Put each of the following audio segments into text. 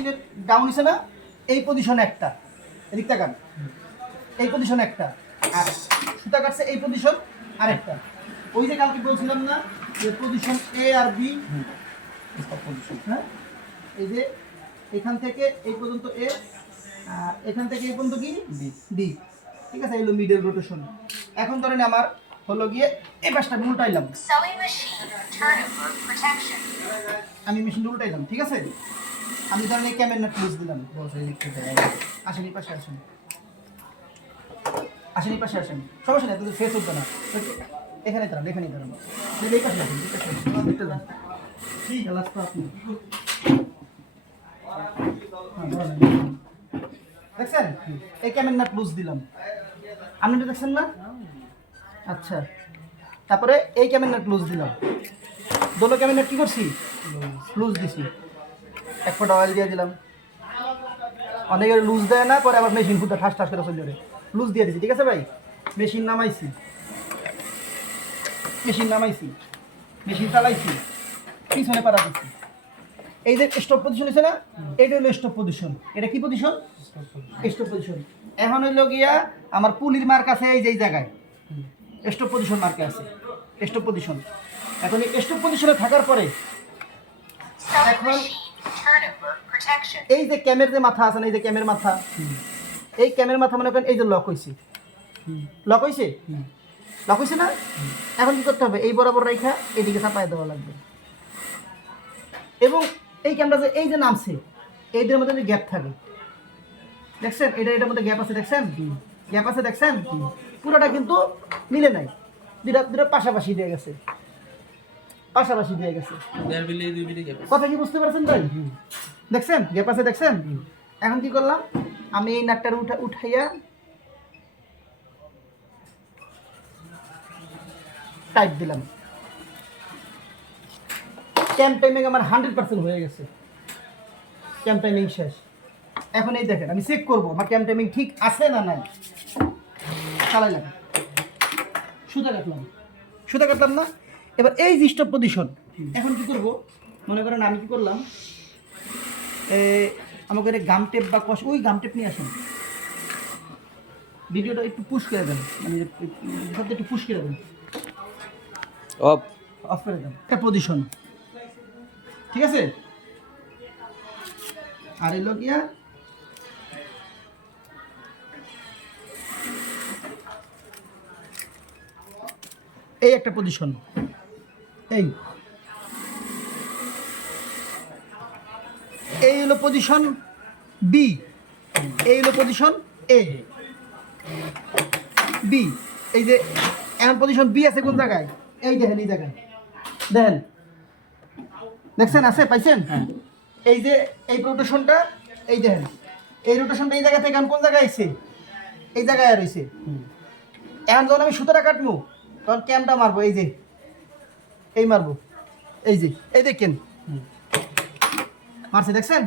মেশিনের ডাউন হয়েছে না এই পজিশন একটা। এদিক তাকান। এই পজিশন একটা। আর সুতা কাটছে এই পজিশন আরেকটা। ওই যে কালকে বলছিলাম না যে পজিশন এ আর বি হ্যাঁ? এই যে এখান থেকে এই পর্যন্ত এ আর এখান থেকে এই পর্যন্ত কি? বি ঠিক আছে এগুলো মিডল রোটেশন এখন ধরেন আমার হলো গিয়ে এই পাশটা আমি উল্টাইলাম. আমি মেশিন উল্টাইলাম ঠিক আছে? আমি ধরেন এই ক্যামেরা ক্লোজ দিলাম। আসেন এই পাশে আসেন। আসেন এই পাশে আসেন। সমস্যা নেই কিন্তু ফেস উঠবে না। এখানে দাঁড়ান এখানে দাঁড়ান। এই পাশে আসেন দেখতে যান ঠিক আছে আপনি? হ্যাঁ, দেখছেন? এই ক্যামেরা নাট লুজ দিলাম। আপনি এটা দেখছেন না? আচ্ছা। তারপরে এই ক্যামেরা নাট লুজ দিলাম। দোলো ক্যাবিনেট কি করছি? লুজ দিছি। এক ফোঁটা অয়েল দিয়ে দিলাম। অনেকে লুজ দেয় না পরে আবার মেশিন ফুটা ঠাস ঠাস করে চলে যাবে লুজ দিয়ে দিছি ঠিক আছে ভাই? মেশিন নামাইছি। মেশিন নামাইছি। মেশিন চালাইছি। পিছনে পারা দিচ্ছি এই যে স্টপ পজিশন আছে না এইটা হলো স্টপ পজিশন এটা কি পজিশন স্টপ পজিশন এখন হইল গিয়া আমার পুলির মার্ক আছে এই যে এই জায়গায়। স্টপ পজিশন মার্কে আছে। স্টপ পজিশন এখন এই স্টপ পজিশনে থাকার পরে Sewing এই যে ক্যামের যে মাথা আছে না, এই যে ক্যামের মাথা, এই ক্যামের মাথা মনে করেন এই যে লক হয়েছে লক হয়েছে লক হয়েছে না? এখন কি করতে হবে? এই বরাবর রেখা এদিকে চাপায় দেওয়া লাগবে। এবং এই ক্যামেরা যে এই যে নামছে এইটার মধ্যে যে গ্যাপ থাকে। দেখছেন? এটা এটার মধ্যে গ্যাপ আছে, দেখছেন? গ্যাপ আছে, দেখছেন? পুরোটা কিন্তু মিলে নাই। দুটা দুটা পাশাপাশি দিয়ে গেছে। পাশাপাশি দিয়ে গেছে। কথা কি বুঝতে পারছেন ভাই? দেখছেন? গ্যাপ আছে দেখছেন? এখন কি করলাম? আমি এই নাটটার উঠা উঠাইয়া টাইপ দিলাম। ক্যাম্প টাইমিং আমার হান্ড্রেড পার্সেন্ট হয়ে গেছে। ক্যাম্প টাইমিং শেষ। এখন এই দেখেন আমি চেক করব আমার ক্যাম্প টাইমিং ঠিক আছে না নাই। চালাইলাম সুতা কাটলাম। সুতা কাটলাম না? এবার এই স্টপ পজিশন এখন কি করব? মনে করেন আমি কি করলাম? এ, আমাকে গাম টেপ বা কষ ওই গাম টেপ নিয়ে আসুন। ভিডিওটা একটু পুশ করে দেন। মানে সবটা একটু পুশ করে দেন। অফ অফ করে দেন। একটা পজিশন ঠিক আছে? আর এলো গিয়া। এই একটা পজিশন এই। এই হলো পজিশন বি এই হলো পজিশন এ বি এই যে এমন পজিশন বি আছে কোন জায়গায়? এই দেখেন এই জায়গায়। দেখেন। দেখছেন আছে? পাইছেন? এই যে এই রোটেশনটা এই দেখেন। এই রোটেশনটা এই জায়গা থেকে কোন জায়গায় আইছে? এই জায়গায় রয়েছে। এখন যখন আমি সুতোটা কাটবো তখন ক্যামটা মারবো এই যে। এই মারবো। এই যে এই দেখেন। মারছে দেখছেন.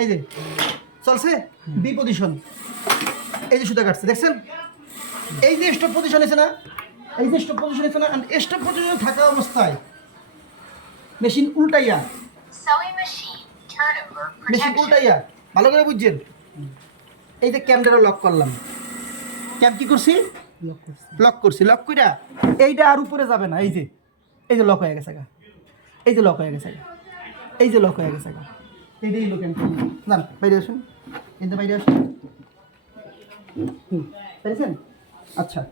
এই যে চলছে? বি পজিশন এই যে সুতা কাটছে দেখছেন? এই যে স্টপ পজিশন আছে না? এই যে স্টপ পজিশন আছে না? স্টপ পজিশনে থাকা অবস্থায় মেশিন উল্টাইয়া। মেশিন উল্টাইয়া। ভালো করে বুঝছেন? এই যে ক্যামেরা লক করলাম। ক্যাম কি করছি? লক করছি। লক কইরা এইটা আর উপরে যাবে না এই যে এই যে লক হয়ে গেছে গা। এই যে লক হয়ে গেছে গা। এই যে লক হয়ে গেছে গা। এইটাই লোক জান বাইরে আসুন। কিন্তু বাইরে আসুন। হুম পেরেছেন? আচ্ছা।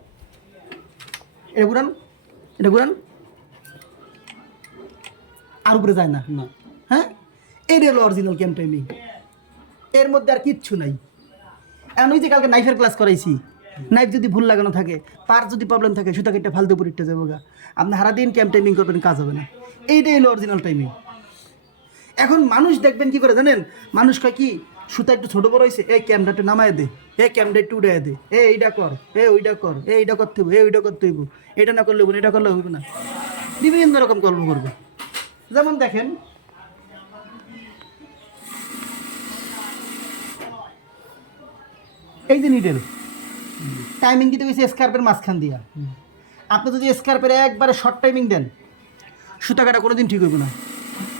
এটা ঘুরান এটা ঘুরান। আর উপরে যায় না। না। হ্যাঁ? এইটা হলো অরিজিনাল ক্যাম্প টাইমিং এর মধ্যে আর কিচ্ছু নাই। এখন ওই যে কালকে নাইফের ক্লাস করাইছি। নাইফ যদি ভুল লাগানো থাকে, পার যদি প্রবলেম থাকে, সুতা কেটে ফালতু পরিটটা যাব গা। আপনি সারাদিন ক্যাম্প টাইমিং করবেন, কাজ হবে না। এইটাই হলো অরিজিনাল টাইমিং এখন মানুষ দেখবেন কি করে জানেন? মানুষ কয় কি, সুতা একটু ছোট বড় হয়েছে এই ক্যামটা একটু নামায় দে, এই ক্যামটা একটু উড়াই দে এ এইটা কর এ ওইটা কর এ এইটা করতে হইব এ ওইটা করতে হইব, এটা না করলে হইব এটা করলে হইব না। বিভিন্ন রকম গল্প করবে। যেমন দেখেন, এই যে নিডেল টাইমিং দিতে গেছে স্কার্পের মাঝখান দিয়া। আপনি যদি স্কার্পের একবারে শর্ট টাইমিং দেন সুতা কাটা কোনোদিন ঠিক হইব না।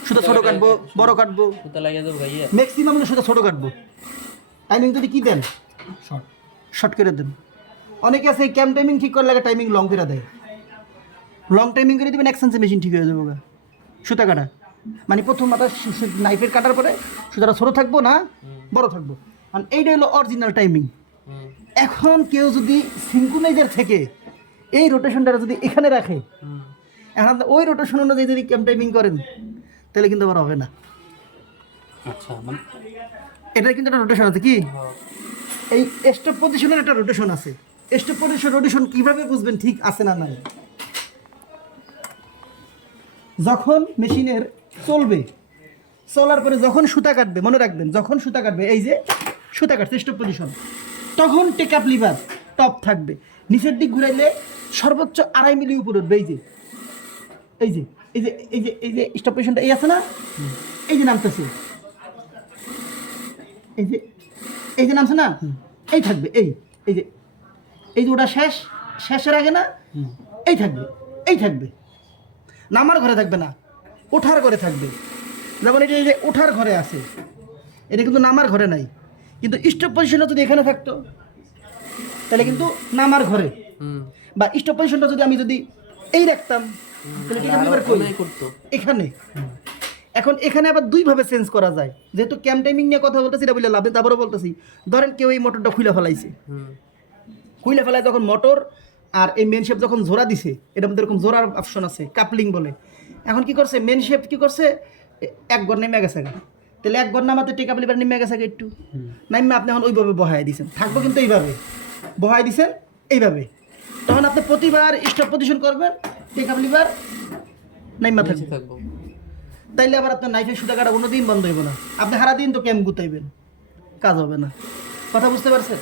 সুতা ছোট কাটবো বড় কাটবো। সুতা লাগিয়ে দেবো ভাইয়া। ম্যাক্সিমাম সুতা ছোট কাটবো। টাইমিং যদি কি দেন? শর্ট শর্ট করে দেন। অনেকে আছে ক্যাম টাইমিং ঠিক করে লাগে টাইমিং লং করে দেয়। লং টাইমিং করে দেবেন একসেন্সে মেশিন ঠিক হয়ে যাবে গা। সুতা কাটা। মানে প্রথম মাথা নাইফের কাটার পরে সুতাটা ছোটো থাকব না বড় থাকব। আর এইটা হলো অরিজিনাল টাইমিং এখন কেউ যদি সিঙ্কুনাইজার থেকে এই রোটেশনটা যদি এখানে রাখে এখন ওই রোটেশন অনুযায়ী যদি ক্যাম্প টাইমিং করেন তাহলে কিন্তু আবার হবে না। আচ্ছা মানে এটার কিন্তু একটা রোটেশন আছে কি? হ্যাঁ। এই স্টপ পজিশনের একটা রোটেশন আছে। স্টপ পজিশন রোটেশন কীভাবে বুঝবেন ঠিক আছে না নাই? যখন মেশিনের চলবে চলার পরে যখন সুতা কাটবে মনে রাখবেন যখন সুতা কাটবে এই যে সুতা কাটছে স্টপ পজিশন তখন টেক আপ লিভার টপ থাকবে। নিচের দিক ঘুরাইলে সর্বোচ্চ আড়াই মিলি উপর উঠবে। এই যে এই যে এই যে এই যে এই যে স্টপ পজিশনটা এই আছে না? এই যে নামতেছে। এই যে এই যে নামছে না? এই থাকবে, এই এই যে এই যে ওটা শেষ, শেষের আগে না? এই থাকবে এই থাকবে। নামার ঘরে থাকবে না, ওঠার ঘরে থাকবে। যেমন এটা এই যে, ওঠার ঘরে আছে। এটা কিন্তু নামার ঘরে নাই। কিন্তু স্টপ পজিশনটা যদি এখানে থাকতো তাহলে কিন্তু নামার ঘরে। বা স্টপ পজিশনটা যদি আমি যদি এই রাখতাম তাহলে কি আমি এবার কই? ওনাই করতো। এখানে। এখন এখানে আবার দুইভাবে চেঞ্জ করা যায়। যেহেতু ক্যাম টাইমিং নিয়ে কথা বলতেছি এটা বলে লাভে তারপরে বলতেছি। ধরেন কেউ এই মোটরটা খুলে ফেলাইছে। খুলে ফেলায় তখন মোটর আর এই মেন শেপ যখন জোড়া দিছে এটার মধ্যে এরকম জোড়ার অপশন আছে কাপলিং বলে। এখন কি করছে? মেন শেপ কি করছে? এক গড় নেমে গেছে। তাহলে এক নামাতে টেকাপ লিভার নেমে গেছে একটু। নাইমে আপনি এখন ওইভাবে বহাই দিছেন। থাকব কিন্তু এইভাবে। বহাই দিছেন এইভাবে। তখন আপনি প্রতিবার স্টপ পজিশন করবেন টেকাপ লিভার নাইমা থাকবে। থাকব। তাইলে আবার আপনার নাইফের সুতা কাটা কোনো দিন বন্ধ হইব না। আপনি সারা দিন তো ক্যাম্প গুতাইবেন। কাজ হবে না। কথা বুঝতে পারছেন?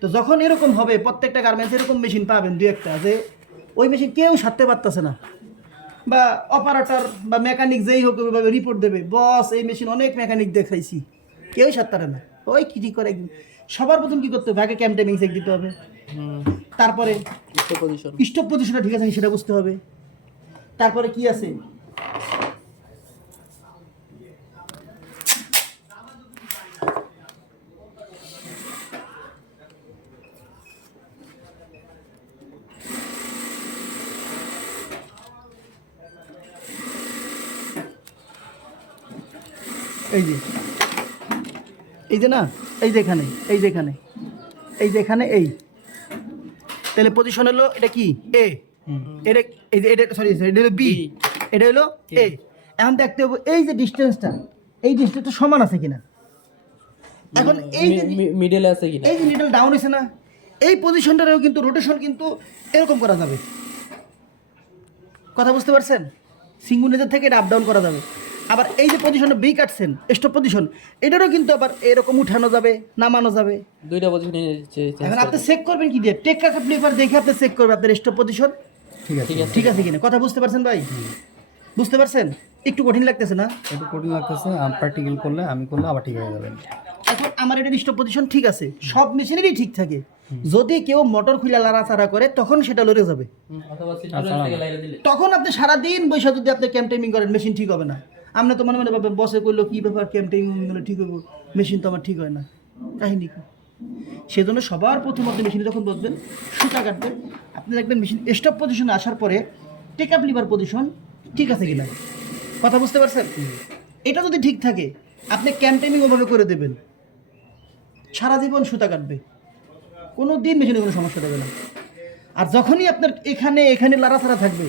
তো যখন এরকম হবে প্রত্যেকটা গার্মেন্টস এরকম মেশিন পাবেন দু একটা যে ওই মেশিন কেউ সারতে পারতেছে না। বা অপারেটর বা মেকানিক যেই হোক ওইভাবে রিপোর্ট দেবে। বস এই মেশিন অনেক মেকানিক দেখাইছি। কেউই সাততারে না। ওই কি ঠিক করে একদিন? সবার প্রথম কি করতে হবে? আগে ক্যাম্প টাইমিং চেক দিতে হবে। তারপরে ইষ্ট স্টপ পজিশনটা ঠিক আছে সেটা বুঝতে হবে। তারপরে কি আছে? এই যে। এই যে না? এই যে এখানে এই যে এখানে। এই যে এখানে এই। তাহলে পজিশন হলো এটা কি? এ এটা এই যে এটা সরি এটা হলো বি এটা হলো এ এখন দেখতে হবে এই যে ডিস্টেন্সটা এই ডিস্টেন্সটা সমান আছে কিনা? এখন এই যে মিডলে আছে কিনা? এই যে নিডল ডাউন হয়েছে না এই পজিশনটারও কিন্তু রোটেশন কিন্তু এরকম করা যাবে। কথা বুঝতে পারছেন? সিঙ্গুনেজার থেকে এটা আপ ডাউন করা যাবে। আবার এই যে পজিশনে বি কাটছেন স্টপ পজিশন এটারও কিন্তু আবার এরকম উঠানো যাবে নামানো যাবে। দুইটা পজিশন এখন আপনি চেক করবেন কি দিয়ে? টেক কাকা প্লেপার দেখে আপনি চেক করবেন আপনার স্টপ পজিশন ঠিক আছে। ঠিক আছে। কিনা? কথা বুঝতে পারছেন ভাই? বুঝতে পারছেন? একটু কঠিন লাগতেছে না? একটু কঠিন লাগতেছে প্র্যাকটিক্যাল করলে আমি করলে আবার ঠিক হয়ে যাবে। এখন আমার এটা স্টপ পজিশন ঠিক আছে। সব মেশিনেরই ঠিক থাকে। যদি কেউ মোটর খুলে লাড়াচাড়া করে তখন সেটা লড়ে যাবে। হুম, অথবা সিলিন্ডার থেকে লাইরে দিলে। তখন আপনি সারাদিন বৈশা যদি আপনি ক্যাম্প টাইমিং করেন মেশিন ঠিক হবে না। আপনি তো মনে মনে ভাবেন বসে করল কী ব্যাপার, ক্যাম্প টাইমিং ঠিক হবে মেশিন তো আমার ঠিক হয় না। কাহিনী কি? সেজন্য সবার প্রথম আপনি মেশিনে যখন বসবেন, সুতা কাটবেন, আপনি দেখবেন মেশিন স্টপ পজিশনে আসার পরে টেক আপ লিভার পজিশন ঠিক আছে কিনা? কথা বুঝতে পারছেন? এটা যদি ঠিক থাকে, আপনি ক্যাম্প টাইমিং ওভাবে করে দেবেন। সারা জীবন সুতা কাটবে। কোনো দিন মেশিনে কোনো সমস্যা দেবে না। আর যখনই আপনার এখানে এখানে লাড়াছাড়া থাকবে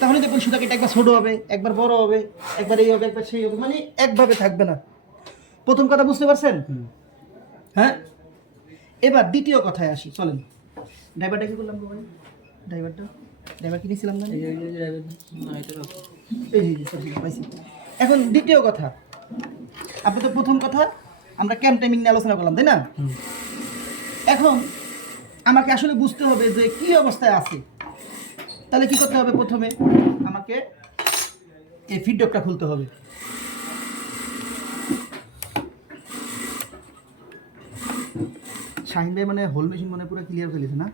তাহলে দেখবেন সুতা কেটে একবার ছোটো হবে একবার বড় হবে একবার এই হবে একবার সেই হবে মানে একভাবে থাকবে না। প্রথম কথা বুঝতে পারছেন? হ্যাঁ? এবার দ্বিতীয় কথায় আসি চলেন। ড্রাইভারটা কি করলাম ভাই? ড্রাইভারটা? ড্রাইভার কিনেছিলাম না। এখন দ্বিতীয় কথা আপনি তো প্রথম কথা আমরা ক্যাম্প টাইমিং নিয়ে আলোচনা করলাম তাই না? এখন আমাকে আসলে বুঝতে হবে যে কি অবস্থায় আছে। তাহলে কি করতে হবে প্রথমে? আমাকে এই ফিডব্যাকটা খুলতে হবে। শাহিন ভাই মানে হোল মেশিন মানে পুরো ক্লিয়ার ফেলেছে না?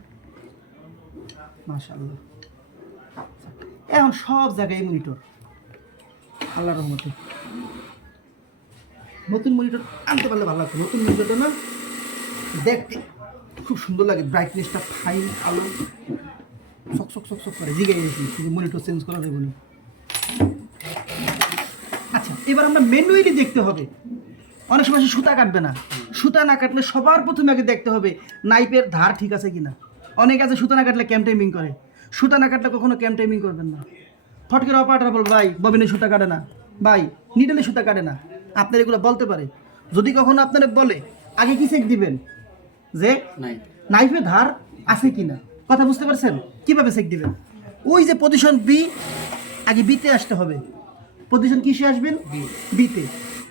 মাশাআল্লাহ। এখন সব জায়গায় মনিটর আল্লাহ রহমতে। নতুন মনিটর আনতে পারলে ভালো লাগতো। নতুন মনিটরটা না দেখতে খুব সুন্দর লাগে। ব্রাইটনেসটা ফাইন আলো। সক সক সক সক করে জিগে গেছি শুধু মনিটর চেঞ্জ করা যাবে না আচ্ছা এবার আমরা ম্যানুয়ালি দেখতে হবে। অনেক সময় সুতা কাটবে না। সুতা না কাটলে সবার প্রথমে আগে দেখতে হবে নাইপের ধার ঠিক আছে কিনা। অনেক আছে সুতা না কাটলে ক্যাম টাইমিং করে। সুতা না কাটলে কখনো ক্যাম টাইমিং করবেন না। ফটকের অপারেটর বল ভাই ববিনে সুতা কাটে না। ভাই নিডলে সুতা কাটে না। আপনার এগুলো বলতে পারে। যদি কখনো আপনারা বলে আগে কি চেক দিবেন? যে নাই নাইফে ধার আছে কিনা। কথা বুঝতে পারছেন? কীভাবে চেক দিবেন? ওই যে পজিশন বি আগে বিতে আসতে হবে। পজিশন কিসে আসবেন? বিতে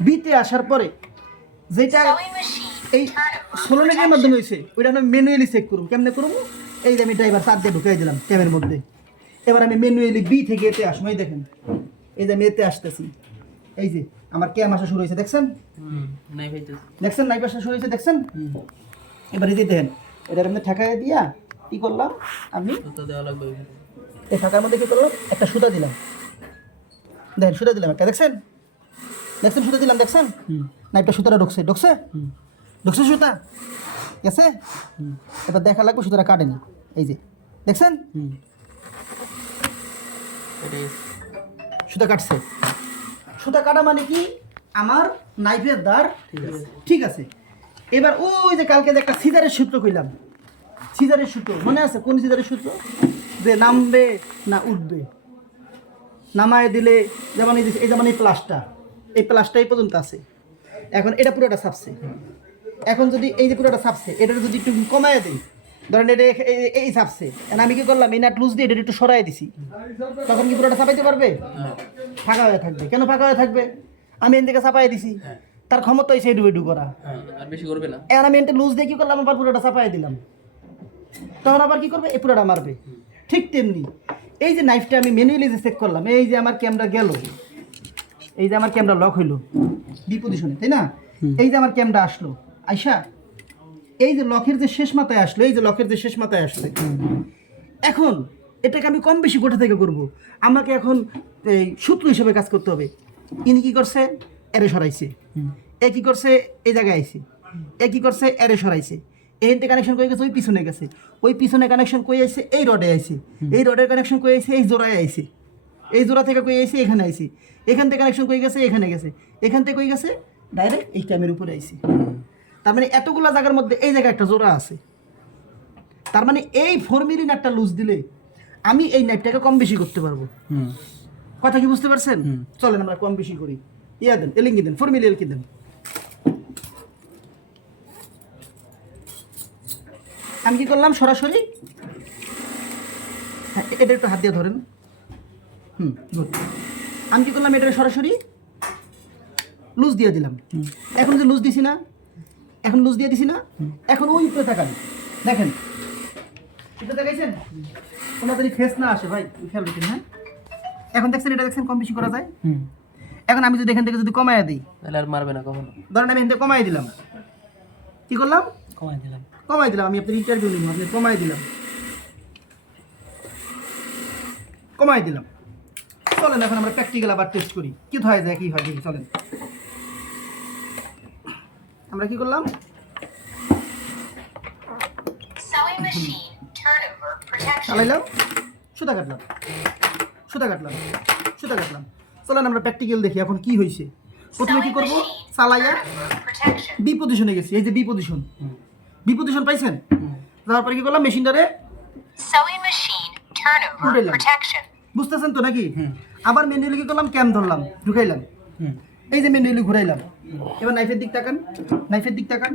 বিতে আসার পরে যেটা এই সোলোনেটের মাধ্যমে হয়েছে ওইটা আমি ম্যানুয়ালি চেক করুন কেমনে করব? এই যে আমি ড্রাইভার তার দিয়ে ঢুকাই দিলাম ক্যামের মধ্যে। এবার আমি ম্যানুয়ালি বি থেকে এতে আসব এই দেখেন। এই যে আমি এতে আসতেছি। এই যে আমার ক্যাম আসা শুরু হয়েছে দেখছেন? দেখছেন? নাইপ আসা শুরু হয়েছে দেখছেন? এবার এই যে দেখেন এটার আমি ঠেকাই দিয়া কি করলাম? আমি এই ফাঁকার মধ্যে কি করলাম? একটা সুতা দিলাম। দেখেন সুতা দিলাম একটা দেখছেন? দেখছেন সুতা দিলাম দেখছেন? নাইপটা সুতাটা ঢুকছে ঢুকছে? ঢুকছে সুতা? গেছে? এবার দেখা লাগবে সুতাটা কাটেনি। এই যে দেখছেন? সুতা কাটছে। সুতা কাটা মানে কি? আমার নাইফের দ্বার ঠিক আছে। এবার ওই যে কালকে যে একটা সিজারের সূত্র কইলাম সিজারের সূত্র মনে আছে কোন সিজারের সূত্র যে নামবে না উঠবে। নামায় দিলে যেমন এই যেমন এই প্লাসটা এই প্লাসটা এই পর্যন্ত আছে। এখন এটা পুরোটা ছাপছে। এখন যদি এই যে পুরোটা ছাপছে এটা যদি একটু কমায় দিই ধরেন এটা এই- ছাপছে। আমি কি করলাম এই নাট লুজ দিয়ে এটা একটু সরাই দিছি। তখন কি পুরোটা ছাপাইতে পারবে? ফাঁকা হয়ে থাকবে। কেন ফাঁকা হয়ে থাকবে? আমি এন থেকে চাপাই দিছি তার ক্ষমতা হয়েছে এডু এডু করা। আর বেশি করবে না। এখন আমি এনটা লুজ দিয়ে কি করলাম? আবার পুরোটা চাপাই দিলাম। তখন আবার কি করবে? এই পুরোটা মারবে। ঠিক তেমনি। এই যে নাইফটা আমি ম্যানুয়ালি যে চেক করলাম এই যে আমার ক্যামেরা গেল। এই যে আমার ক্যামেরা লক হইল। বি পজিশনে তাই না? এই যে আমার ক্যামেরা আসলো। আইসা এই যে লকের যে শেষ মাথায় আসলো এই যে লকের যে শেষ মাথায় আসছে এখন এটাকে আমি কম বেশি কোথা থেকে করব। আমাকে এখন এই সূত্র হিসেবে কাজ করতে হবে। ইনি কি করছে? এরে সরাইছে। এ কি করছে? এই জায়গায় আইছে। এ কি করছে? এরে সরাইছে। এখান থেকে কানেকশন করে গেছে ওই পিছনে গেছে। ওই পিছনে কানেকশন করে আইছে এই রডে আইছে। এই রডের কানেকশন করে আইছে এই জোড়ায় আইছে। এই জোড়া থেকে কই আইছে এখানে আইছে। এখান থেকে কানেকশন কই গেছে এখানে গেছে। এখান থেকে কই গেছে ডাইরেক্ট এই ক্যামের উপরে আইছে। তার মানে এতগুলা জায়গার মধ্যে এই জায়গায় একটা জোড়া আছে। তার মানে এই ফোর মিলি নাটটা লুজ দিলে আমি এই নাইটটাকে কম বেশি করতে পারব। কথা কি বুঝতে পারছেন? চলেন আমরা কম বেশি করি। ইয়া দেন এলিঙ্গি দেন ফোর মিলি এলকি দেন। আমি কি করলাম? সরাসরি? হ্যাঁ এটা একটু হাত দিয়ে ধরেন। হুম গুড আমি কি করলাম? এটা সরাসরি লুজ দিয়ে দিলাম। এখন যে লুজ দিছি না এখন লুজ দিয়ে দিছি না এখন ওই উপরে তাকান দেখেন। এটা দেখাইছেন ওনাদের ফেস না আসে ভাই খেয়াল রাখেন হ্যাঁ? এখন দেখছেন এটা দেখছেন কম বেশি করা যায়? এখন আমি যদি এখান থেকে যদি কমায় দিই তাহলে আর মারবে না কখনো। ধরেন আমি এখান থেকে কমাই দিলাম। কি করলাম? কমাই দিলাম। কমাই দিলাম আমি আপনার ইন্টারভিউ নিব আপনি কমাই দিলাম। কমাই দিলাম। চলেন এখন আমরা প্র্যাকটিক্যাল আবার টেস্ট করি। কি হয় যায় কি হয় দেখি চলেন। আমরা কি করলাম. চালাইলাম সুতা কাটলাম সুতা কাটলাম সুতা কাটলাম। চলেন আমরা প্র্যাকটিক্যাল দেখি এখন কি হয়েছে প্রথমে কি করব? চালাইয়া. বি পজিশনে গেছি এই যে বি পজিশন বি পজিশন পাইছেন তারপরে কি করলাম? মেশিনটারে. বুঝতেছেন তো নাকি? আবার ম্যানুয়ালি কি করলাম? ক্যাম ধরলাম ঢুকাইলাম। হুম। এই যে ম্যানুয়ালি ঘুরাইলাম। এবার নাইফের দিক তাকান। নাইফের দিক তাকান।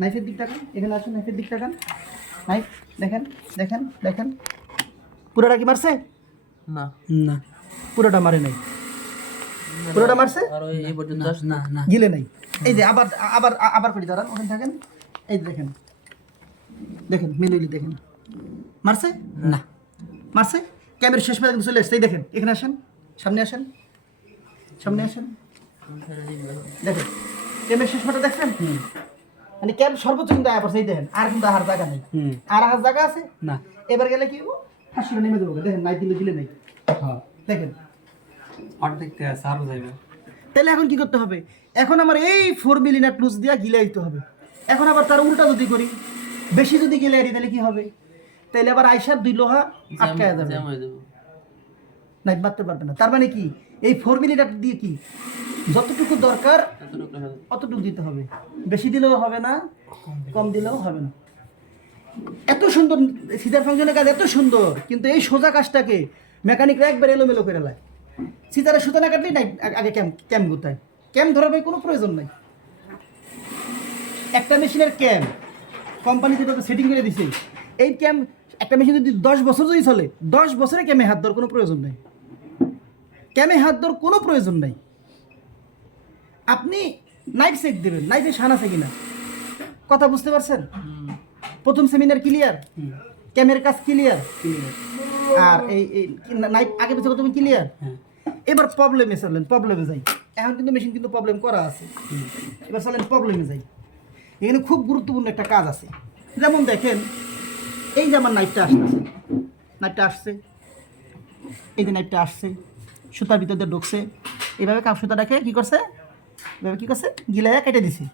নাইফের দিক তাকান। এখানে আসুন নাইফের দিক তাকান। নাইফ দেখেন দেখেন দেখেন। পুরোটা কি মারছে? না। না। পুরোটা মারে নাই। পুরোটা মারছে? আর ওই এই পর্যন্ত না না। গিলে নাই। এই যে আবার আবার আবার করি দাঁড়ান ওখানে থাকেন। এই দেখেন। দেখেন ম্যানুয়ালি দেখেন। মারছে? না। মারছে? ক্যামেরা শেষ পর্যন্ত চলে এই দেখেন এখানে আসেন সামনে আসেন সামনে আসেন। দেখেন ক্যামেরা শেষ পর্যন্ত দেখছেন? মানে ক্যাম্প সর্বোচ্চ কিন্তু আয়া পড়ছে। এই দেখেন আর কিন্তু আহার জায়গা নেই। আর আহার জায়গা আছে? না। এবার গেলে কি হব? হাসিটা নেমে দেবো দেখেন নাই দিলে দিলে নাই। হ্যাঁ। দেখেন। অর্ধেক থেকে আছে আরও যাইবে। তাহলে এখন কি করতে হবে? এখন আমার এই ফোর মিলি নাট লুজ দিয়া গিলাই দিতে হবে। এখন আবার তার উল্টা যদি করি বেশি যদি গেলে দিই তাহলে কি হবে? তাহলে আবার আইসার দুই লোহা আটকায় যাবে। মারতে পারবে না। তার মানে কি? এই ফোর মিলি দিয়ে কি? যতটুকু দরকার অতটুকু দিতে হবে। বেশি দিলেও হবে না কম দিলেও হবে না। এত সুন্দর সিজার ফাংশনের কাজ এত সুন্দর কিন্তু এই সোজা কাজটাকে মেকানিকরা একবার এলোমেলো করে লায়। সিজারে সুতা না কাটলেই নাই আগে ক্যাম ক্যাম গুতায়। ক্যাম ধরার কোনো প্রয়োজন নাই। একটা মেশিনের ক্যাম। কোম্পানি যেটা সেটিং করে দিছে। এই ক্যাম একটা মেশিন যদি দশ বছর যদি চলে, দশ বছরে ক্যামে হাত দেওয়ার কোনো প্রয়োজন নেই। ক্যামে হাত দেওয়ার কোনো প্রয়োজন নাই। আপনি নাইফ চেক দেবেন। নাইফে শান আছে কিনা? কথা বুঝতে পারছেন? প্রথম সেমিনার ক্লিয়ার ক্যামের কাজ ক্লিয়ার আর এই নাইফ আগে পেছনে তুমি ক্লিয়ার এবার প্রবলেমে চলেন প্রবলেমে যাই। এখন কিন্তু মেশিন কিন্তু প্রবলেম করা আছে। এবার চলেন প্রবলেমে যাই। এখানে খুব গুরুত্বপূর্ণ একটা কাজ আছে। যেমন দেখেন এই যে আমার নাইফটা আসতেছে নাইফটা আসছে এই যে নাইফটা আসছে সুতার ভিতর দিয়ে ঢুকছে। এইভাবে কাপ সুতাটাকে কী করছে? এভাবে কী করছে? গিলাইয়া কেটে দিছে।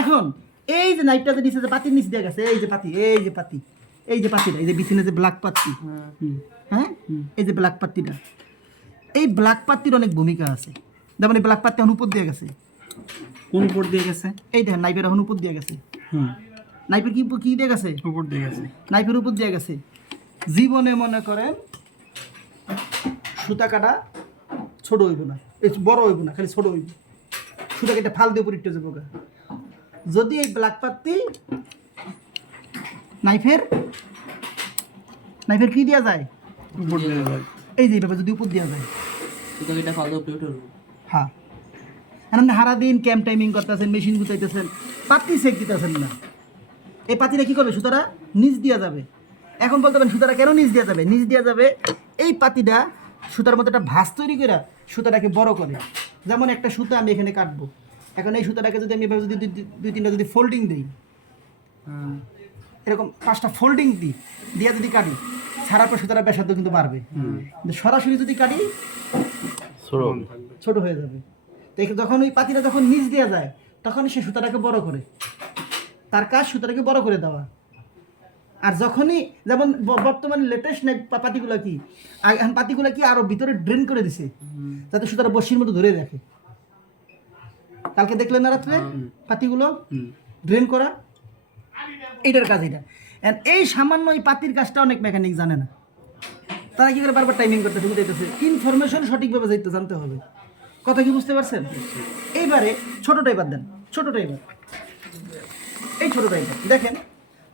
এখন এই যে নাইফটা যে নিচে যে পাতির নিচে দিয়ে গেছে এই যে পাতি এই যে পাতি এই যে পাতিটা এই যে বিছিনে যে ব্ল্যাক পাত্তি হ্যাঁ? এই যে ব্ল্যাক পাত্তিটা এই ব্ল্যাক পাত্তির অনেক ভূমিকা আছে। যেমন এই ব্ল্যাক এখন উপর দিয়ে গেছে। কোন উপর দিয়ে গেছে? এই দেখেন নাইফের এখন উপর দিয়ে গেছে। হুম। নাইফের কি কি দিয়ে গেছে? উপর দিয়ে গেছে। নাইফের উপর দিয়ে গেছে। জীবনে মনে করেন সুতা কাটা ছোট হইব না। এই বড় হইব না খালি ছোট হইব। সুতা কেটে ফাল দিয়ে উপর ইটে যাব গা। যদি এই ব্ল্যাক পাত্তি নাইফের নাইফের কি দেওয়া যায়? উপর দিয়ে যায়। এই যে এইভাবে যদি উপর দেওয়া যায়। সুতো কেটে ফালতু উপরে উঠে হ্যাঁ। এখন হারা দিন ক্যাম্প টাইমিং করতেছেন মেশিন গুতাইতেছেন পাতি সেক দিতেছেন না। এই পাতিটা কি করবে? সুতারা নিচ দিয়া যাবে। এখন বলতে পারেন সুতারা কেন নিচ দিয়া যাবে? নিচ দিয়া যাবে এই পাতিটা সুতার মধ্যে একটা ভাস তৈরি করে সুতাটাকে বড় করে। যেমন একটা সুতা আমি এখানে কাটবো। এখন এই সুতাটাকে যদি আমি এভাবে যদি দুই- তিনটা যদি ফোল্ডিং দিই এরকম পাঁচটা ফোল্ডিং দিই দিয়ে যদি কাটি ছাড়ার পর সুতাটা ব্যাসার্ধ কিন্তু বাড়বে। সরাসরি যদি কাটি ছোট হয়ে যাবে। যখন ওই পাতিটা যখন নিচ দেওয়া যায় তখন সে সুতাটাকে বড় করে। তার কাজ সুতাটাকে বড় করে দেওয়া। আর যখনই যেমন বর্তমানে লেটেস্ট পা- পাতিগুলো কি? এখন পাতিগুলো কি আরও ভিতরে ড্রেন করে দিছে? যাতে সুতাটা বসির মতো ধরে রাখে কালকে দেখলেন না রাত্রে পাতিগুলো? ড্রেন করা? এইটার কাজ এটা। এই সামান্য এই পাতির কাজটা অনেক মেকানিক জানে না। তারা কি করে বারবার টাইমিং করতে বুঝাইতেছে। ইনফরমেশন সঠিকভাবে যাইতে জানতে হবে। কথা কি বুঝতে পারছেন? এইবারে ছোটটা এবার দেন ছোটটা এবার এই ছোটটা এবার দেখেন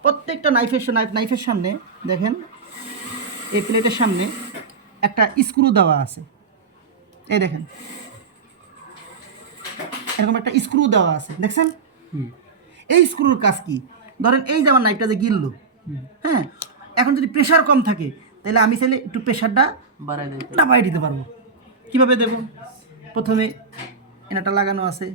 প্রত্যেকটা নাইফের নাইফ নাইফের সামনে দেখেন এই প্লেটের সামনে একটা স্ক্রু দেওয়া আছে। এই দেখেন এরকম একটা স্ক্রু দেওয়া আছে দেখছেন? হুম। এই স্ক্রুর কাজ কি? ধরেন এই যে আমার নাইফটা যে গিললো হ্যাঁ এখন যদি প্রেশার কম থাকে তাহলে আমি চাইলে একটু প্রেশারটা বাড়াই দিতে পারব। কীভাবে দেব? প্রথমে এনাটা লাগানো আছে।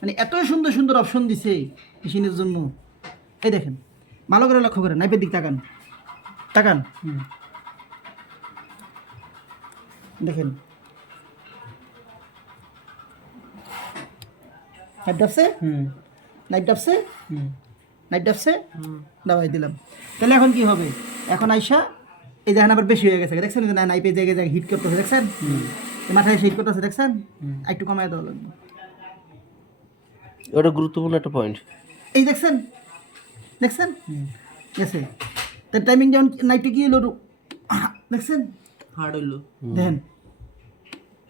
মানে এত সুন্দর সুন্দর অপশন দিছে মেশিনের জন্য। এই দেখেন ভালো করে লক্ষ্য করেন নাইফের দিক তাকান। তাকান। দেখেন। নাইট ডাবছে? হুম। নাইফ ডাবছে? হুম। নাইফ ডাবছে? দাবাই দিলাম। তাহলে এখন কি হবে? এখন আইসা এই দেখেন আবার বেশি হয়ে গেছে দেখছেন? না নাইপে জায়গায় জায়গায় হিট করতেছে দেখছেন? মাথায় হিট করতেছে দেখছেন? একটু কমায় দেওয়া লাগবে। ওটা গুরুত্বপূর্ণ একটা পয়েন্ট এই দেখছেন? দেখছেন? গেছে। তার টাইমিং যেমন নাইটে কি হলো আহ, দেখছেন? হার্ড হইল। দেখেন।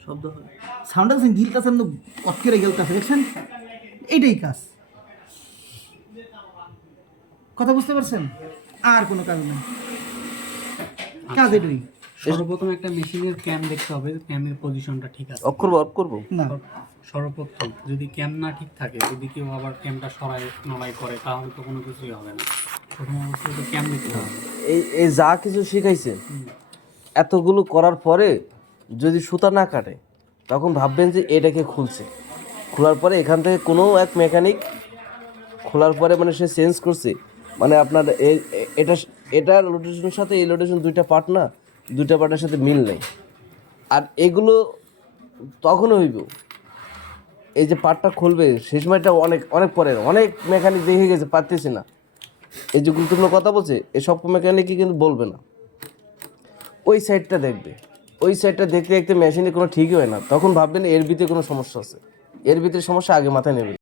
শব্দ হয়। সাউন্ড আছে গিলতেছেন তো কট করে গেলতেছে দেখছেন? এইটাই কাজ। কথা বুঝতে পারছেন? আর কোনো কাজ নেই। কাজ এটাই সর্বপ্রথম একটা মেশিনের ক্যাম দেখতে হবে ক্যামের পজিশনটা ঠিক আছে। অফ করব অফ করব? না। সর্বপ্রথম যদি ক্যাম না ঠিক থাকে যদি কেউ আবার ক্যামটা সরাই নড়াই করে তাহলে তো কোনো কিছুই হবে না। প্রথম অবস্থায় তো ক্যাম দেখতে হবে। এই এই যা কিছু শিখাইছে এতগুলো করার পরে যদি সুতা না কাটে তখন ভাববেন যে এটাকে খুলছে। খোলার পরে এখান থেকে কোনো এক মেকানিক খোলার পরে মানে সে চেঞ্জ করছে। মানে আপনার এটা এটার রোটেশনের সাথে এই লোটেশন দুইটা পার্ট না, দুইটা পার্টের সাথে মিল নেই। আর এগুলো তখন হইব, এই যে পার্টটা খুলবে, সেই সময়টা অনেক অনেক পরে, অনেক মেকানিক দেখে গেছে, পারতেছি না। এই যে গুরুত্বপূর্ণ কথা বলছে এসব মেকানিকই কিন্তু বলবে না। ওই সাইডটা দেখবে। ওই সাইডটা দেখতে দেখতে মেশিনে কোনো ঠিকই হয় না। তখন ভাববেন এর ভিতরে কোনো সমস্যা আছে। এর ভিতরে সমস্যা আগে মাথায় নেবে।